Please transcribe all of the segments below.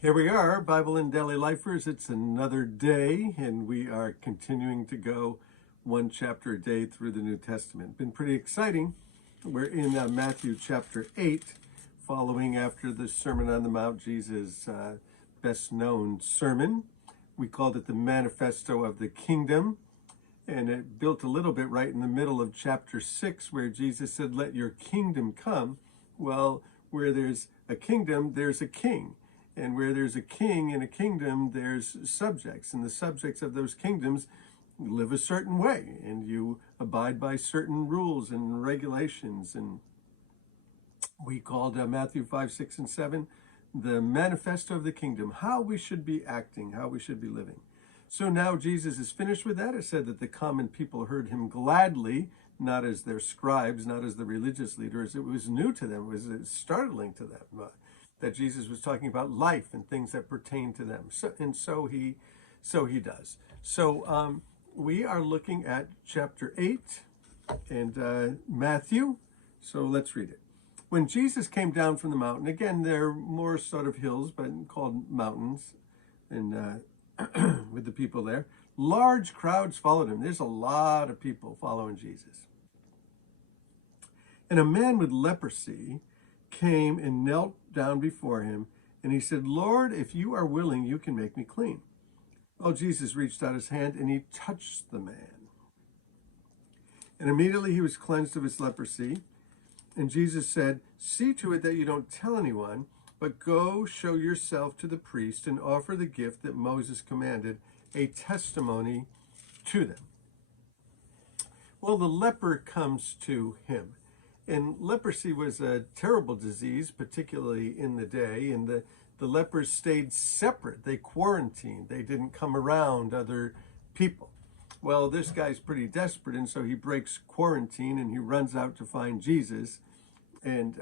Here we are, Bible and Daily Lifers. It's another day, and we are continuing to go one chapter a day through the New Testament. Been pretty exciting. We're in Matthew chapter 8, following after the Sermon on the Mount, Jesus' best-known sermon. We called it the Manifesto of the Kingdom, and it built a little bit right in the middle of chapter 6, where Jesus said, "Let your kingdom come." Well, where there's a kingdom, there's a king. And where there's a king in a kingdom, there's subjects. And the subjects of those kingdoms live a certain way. And you abide by certain rules and regulations. And we called Matthew 5, 6, and 7 the manifesto of the kingdom, how we should be acting, how we should be living. So now Jesus is finished with that. It said that the common people heard him gladly, not as their scribes, not as the religious leaders. It was new to them. It was startling to them that Jesus was talking about life and things that pertain to them. So he does. So we are looking at chapter 8 and Matthew. So let's read it. When Jesus came down from the mountain, again, they're more sort of hills, but called mountains, and with the people there, large crowds followed him. There's a lot of people following Jesus. And a man with leprosy came and knelt down before him, and he said, "Lord, if you are willing, you can make me clean." Well, Jesus reached out his hand and he touched the man. And immediately he was cleansed of his leprosy. And Jesus said, "See to it that you don't tell anyone, but go show yourself to the priest and offer the gift that Moses commanded, a testimony to them." Well, the leper comes to him. And leprosy was a terrible disease, particularly in the day. And the lepers stayed separate. They quarantined. They didn't come around other people. Well, this guy's pretty desperate, and so he breaks quarantine and he runs out to find Jesus. And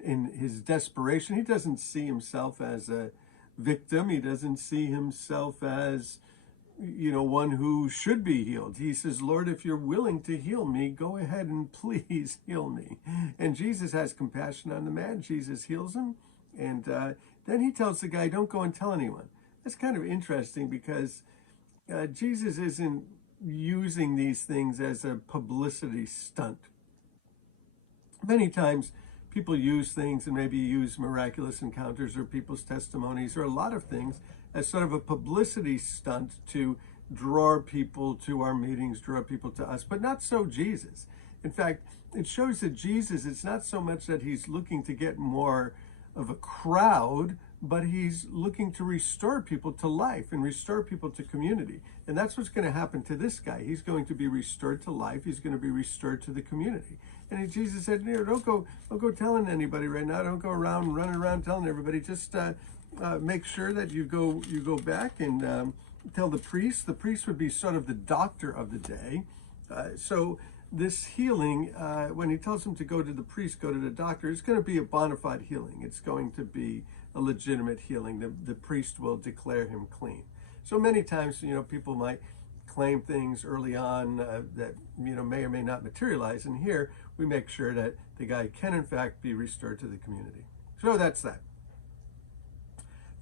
in his desperation, he doesn't see himself as a victim. He doesn't see himself as one who should be healed. He says, "Lord, if you're willing to heal me, go ahead and please heal me." And Jesus has compassion on the man. Jesus heals him. And then he tells the guy, "Don't go and tell anyone." That's kind of interesting because Jesus isn't using these things as a publicity stunt. Many times people use things and maybe use miraculous encounters or people's testimonies or a lot of things as sort of a publicity stunt to draw people to our meetings, draw people to us, but not so Jesus. In fact, it shows that Jesus, it's not so much that he's looking to get more of a crowd, but he's looking to restore people to life and restore people to community. And that's what's going to happen to this guy. He's going to be restored to life. He's going to be restored to the community. And Jesus said, don't go telling anybody right now. Don't go around running around telling everybody. Just make sure that you go back and tell the priest. The priest would be sort of the doctor of the day. So this healing, when he tells him to go to the priest, go to the doctor, it's going to be a bona fide healing. It's going to be a legitimate healing. The priest will declare him clean. So many times, people might claim things early on that may or may not materialize. And here we make sure that the guy can in fact be restored to the community. So that's that.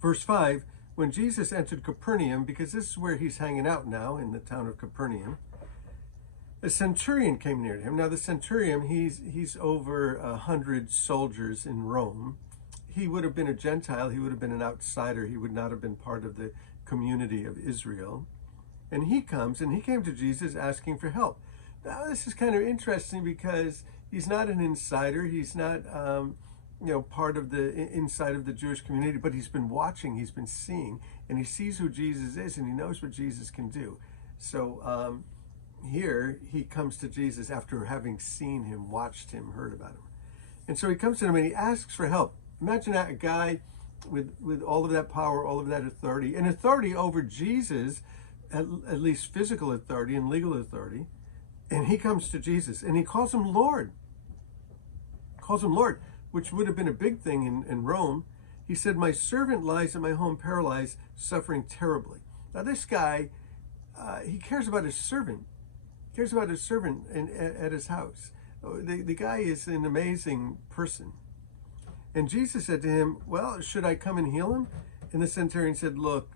Verse 5, when Jesus entered Capernaum, because this is where he's hanging out now, in the town of Capernaum, a centurion came near to him. Now the centurion, he's over 100 soldiers in Rome. He would have been a Gentile. He would have been an outsider. He would not have been part of the community of Israel. And he comes, and he came to Jesus asking for help. Now this is kind of interesting because he's not an insider. He's not part of the inside of the Jewish community, but he's been watching, he's been seeing, and he sees who Jesus is, and he knows what Jesus can do. So here he comes to Jesus after having seen him, watched him, heard about him. And so he comes to him and he asks for help. Imagine that, a guy with all of that power, all of that authority, and authority over Jesus, at least physical authority and legal authority. And he comes to Jesus and he calls him Lord. Calls him Lord, which would have been a big thing in Rome. He said, "My servant lies at my home paralyzed, suffering terribly." Now this guy, he cares about his servant. He cares about his servant at his house. The guy is an amazing person. And Jesus said to him, "Well, should I come and heal him?" And the centurion said, look,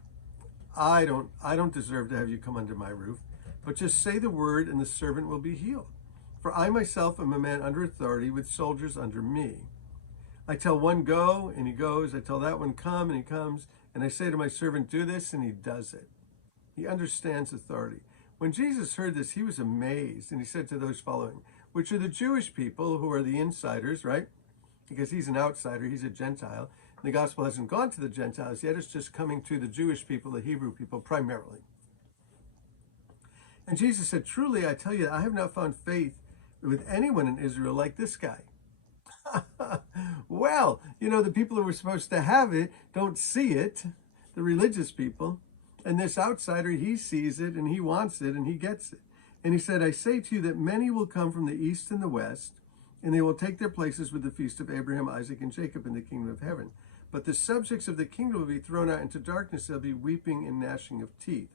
I don't deserve to have you come under my roof, but just say the word and the servant will be healed. For I myself am a man under authority with soldiers under me. I tell one go and he goes. I tell that one come and he comes. And I say to my servant, do this, and he does it. He understands authority. When Jesus heard this, he was amazed, and he said to those following, which are the Jewish people who are the insiders, right? Because he's an outsider, he's a Gentile. The gospel hasn't gone to the Gentiles yet. It's just coming to the Jewish people, the Hebrew people primarily. And Jesus said, truly, I tell you, I have not found faith with anyone in Israel like this guy. Well, the people who were supposed to have it don't see it, the religious people. And this outsider, he sees it and he wants it and he gets it. And he said, I say to you that many will come from the east and the west, and they will take their places with the feast of Abraham, Isaac, and Jacob in the kingdom of heaven. But the subjects of the kingdom will be thrown out into darkness. There'll be weeping and gnashing of teeth.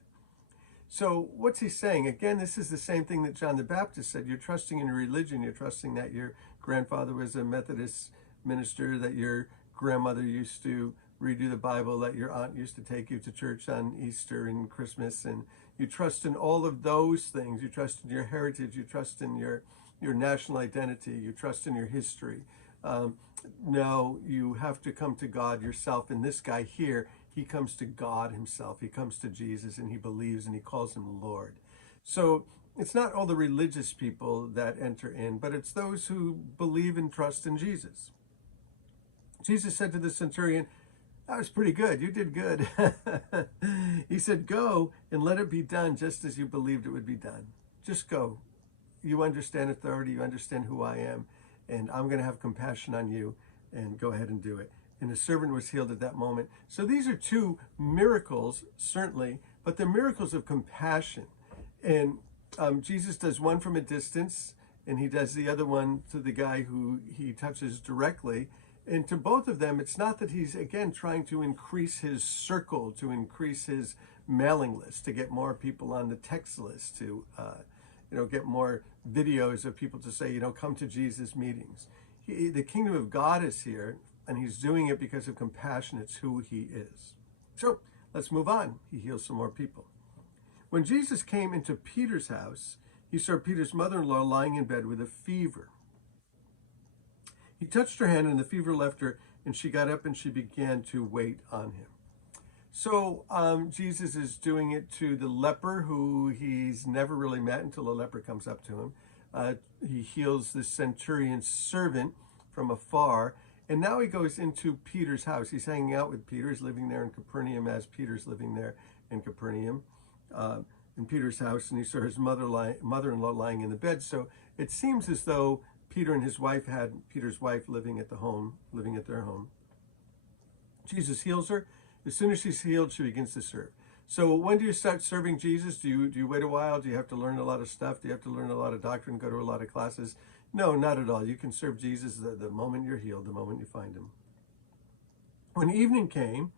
So what's he saying? Again, this is the same thing that John the Baptist said. You're trusting in your religion. You're trusting that your grandfather was a Methodist minister, that your grandmother used to read you the Bible, that your aunt used to take you to church on Easter and Christmas. And you trust in all of those things. You trust in your heritage. You trust in your national identity. You trust in your history. No, you have to come to God yourself. And this guy here, he comes to God himself. He comes to Jesus and he believes and he calls him Lord. So it's not all the religious people that enter in, but it's those who believe and trust in Jesus. Jesus said to the centurion, that was pretty good. You did good. He said, go and let it be done just as you believed it would be done. Just go. You understand authority. You understand who I am. And I'm going to have compassion on you, and go ahead and do it. And the servant was healed at that moment. So these are two miracles, certainly, but they're miracles of compassion. And Jesus does one from a distance, and he does the other one to the guy who he touches directly. And to both of them, it's not that he's, again, trying to increase his circle, to increase his mailing list, to get more people on the text list, to get more videos of people to say, come to Jesus meetings. The kingdom of God is here, and he's doing it because of compassion. It's who he is. So let's move on. He heals some more people. When Jesus came into Peter's house, he saw Peter's mother-in-law lying in bed with a fever. He touched her hand, and the fever left her, and she got up and she began to wait on him. So Jesus is doing it to the leper who he's never really met until a leper comes up to him. He heals the centurion's servant from afar. And now he goes into Peter's house. He's hanging out with Peter. He's living there in Capernaum as Peter's living there in Capernaum, in Peter's house. And he saw his mother-in-law lying in the bed. So it seems as though Peter and his wife had Peter's wife living at their home. Jesus heals her. As soon as she's healed, she begins to serve. So when do you start serving Jesus? Do you wait a while? Do you have to learn a lot of stuff? Do you have to learn a lot of doctrine, go to a lot of classes? No, not at all. You can serve Jesus the moment you're healed, the moment you find him. When evening came,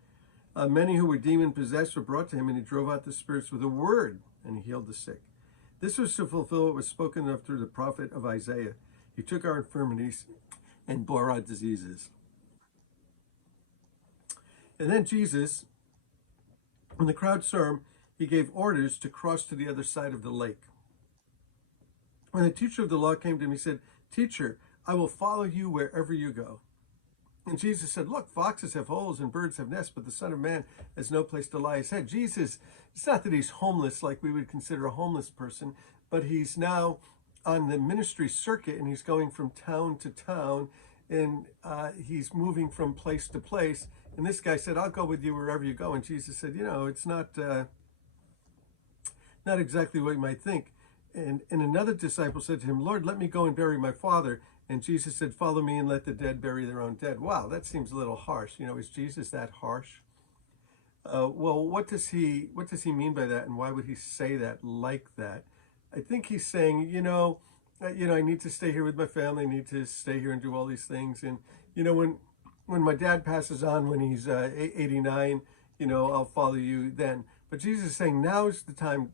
many who were demon-possessed were brought to him, and he drove out the spirits with a word, and he healed the sick. This was to fulfill what was spoken of through the prophet of Isaiah. He took our infirmities and bore our diseases. And then Jesus, when the crowd saw him, he gave orders to cross to the other side of the lake. When the teacher of the law came to him, he said, Teacher, I will follow you wherever you go. And Jesus said, look, foxes have holes and birds have nests, but the Son of Man has no place to lie his head. Jesus, it's not that he's homeless like we would consider a homeless person, but he's now on the ministry circuit, and he's going from town to town, and he's moving from place to place. And this guy said, I'll go with you wherever you go. And Jesus said, it's not exactly what you might think. And another disciple said to him, Lord, let me go and bury my father. And Jesus said, follow me and let the dead bury their own dead. Wow, that seems a little harsh. Is Jesus that harsh? Well, what does he mean by that? And why would he say that like that? I think he's saying, I need to stay here with my family. I need to stay here and do all these things. And, when my dad passes on, when he's 89, I'll follow you then. But Jesus is saying, now's the time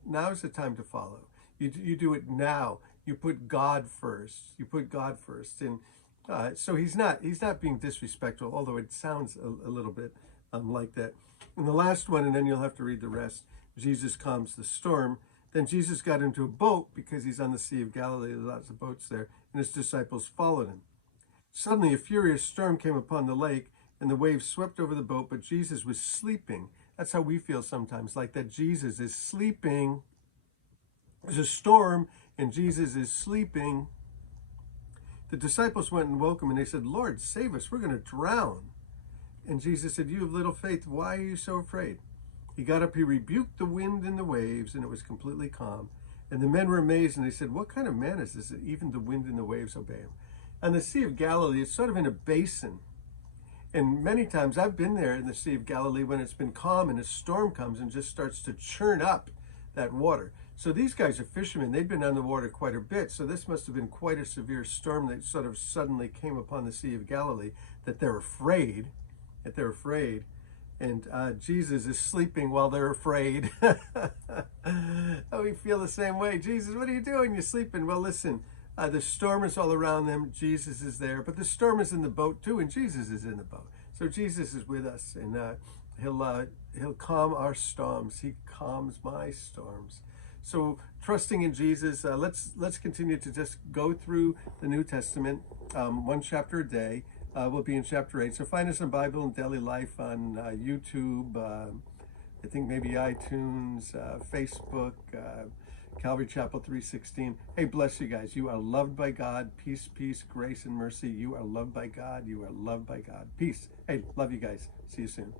to follow. You do it now. You put God first. And so he's not being disrespectful, although it sounds a little bit like that. And the last one, and then you'll have to read the rest, Jesus calms the storm. Then Jesus got into a boat because he's on the Sea of Galilee. There's lots of boats there. And his disciples followed him. Suddenly, a furious storm came upon the lake, and the waves swept over the boat, but Jesus was sleeping. That's how we feel sometimes, like that Jesus is sleeping. There's a storm, and Jesus is sleeping. The disciples went and woke him, and they said, Lord, save us. We're going to drown. And Jesus said, you have little faith. Why are you so afraid? He got up, he rebuked the wind and the waves, and it was completely calm. And the men were amazed, and they said, what kind of man is this that even the wind and the waves obey him? On the Sea of Galilee, it's sort of in a basin. And many times I've been there in the Sea of Galilee when it's been calm and a storm comes and just starts to churn up that water. So these guys are fishermen. They've been on the water quite a bit. So this must have been quite a severe storm that sort of suddenly came upon the Sea of Galilee, that they're afraid, And Jesus is sleeping while they're afraid. Oh, we feel the same way. Jesus, what are you doing? You're sleeping. Well, listen, the storm is all around them. Jesus is there. But the storm is in the boat too, and Jesus is in the boat. So Jesus is with us, and he'll calm our storms. He calms my storms. So trusting in Jesus, let's continue to just go through the New Testament, one chapter a day. We'll be in chapter 8. So find us on Bible and Daily Life on YouTube, I think maybe iTunes, Facebook, Calvary Chapel 316. Hey, bless you guys. You are loved by God. Peace, peace, grace, and mercy. You are loved by God. You are loved by God. Peace. Hey, love you guys. See you soon.